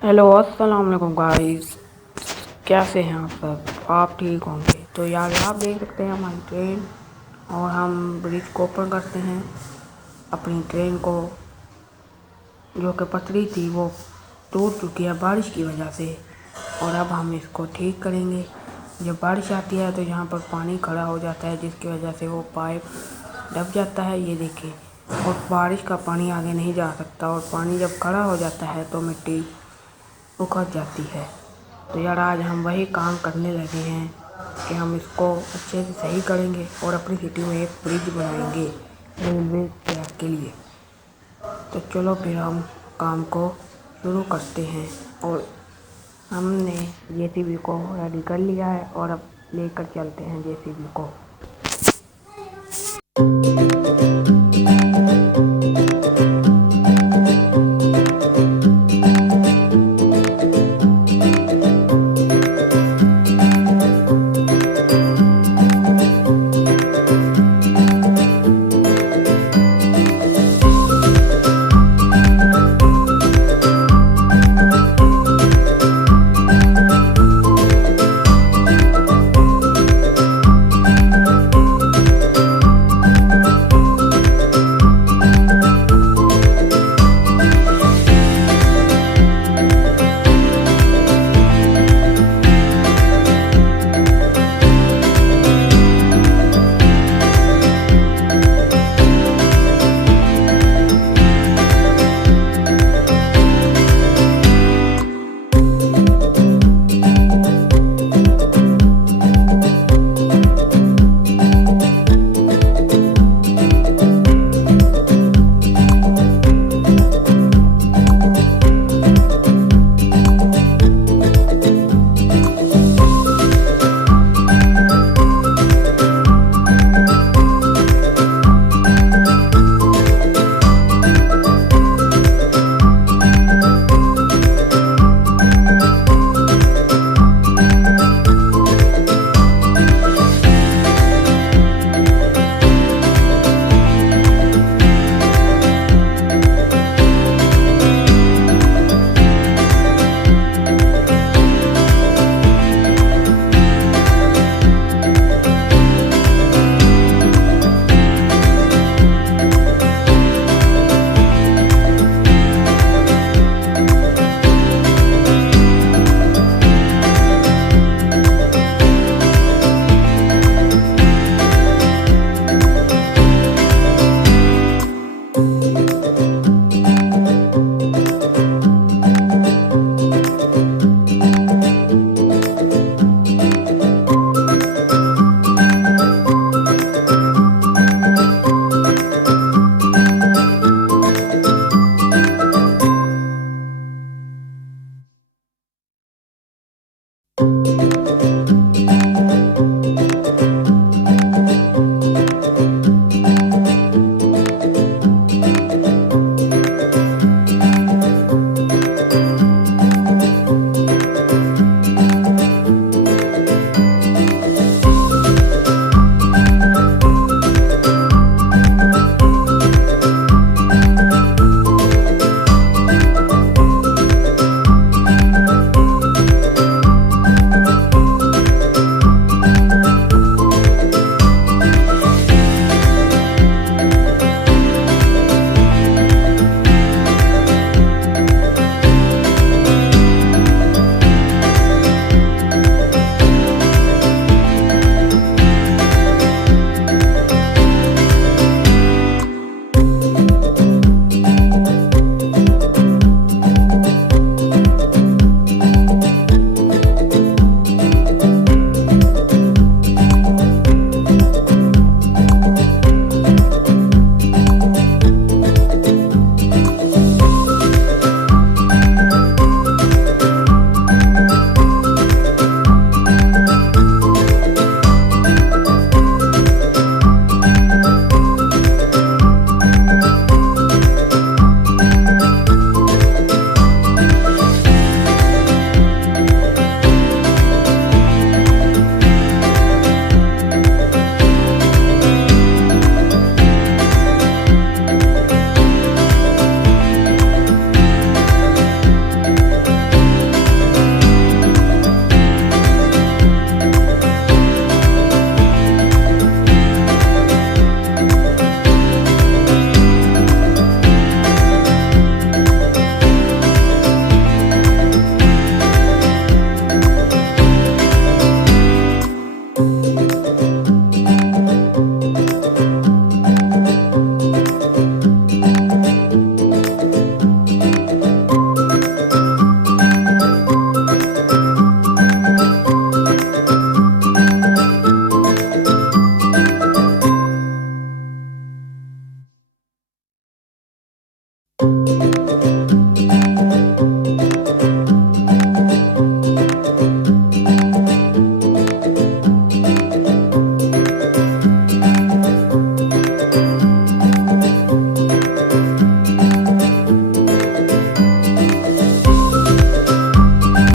हेलो अस्सलाम वालेकुम गाइस। कैसे हैं आप सब? आप ठीक होंगे। तो यार आप देख सकते हैं हमारी ट्रेन, और हम ब्रिज को ओपन करते हैं अपनी ट्रेन को। जो कि पटरी थी वो टूट चुकी है बारिश की वजह से, और अब हम इसको ठीक करेंगे। जब बारिश आती है तो यहाँ पर पानी खड़ा हो जाता है, जिसकी वजह से वो पाइप दब जाता है, ये देखिए। और बारिश का पानी आगे नहीं जा सकता, और पानी जब खड़ा हो जाता है तो मिट्टी उखड़ जाती है। तो यार आज हम वही काम करने लगे हैं कि हम इसको अच्छे से सही करेंगे और अपनी सिटी में एक ब्रिज बनाएंगे रेलवे ट्रैक के लिए। तो चलो फिर हम काम को शुरू करते हैं। और हमने जेसीबी को रेडी कर लिया है, और अब लेकर चलते हैं जेसीबी को।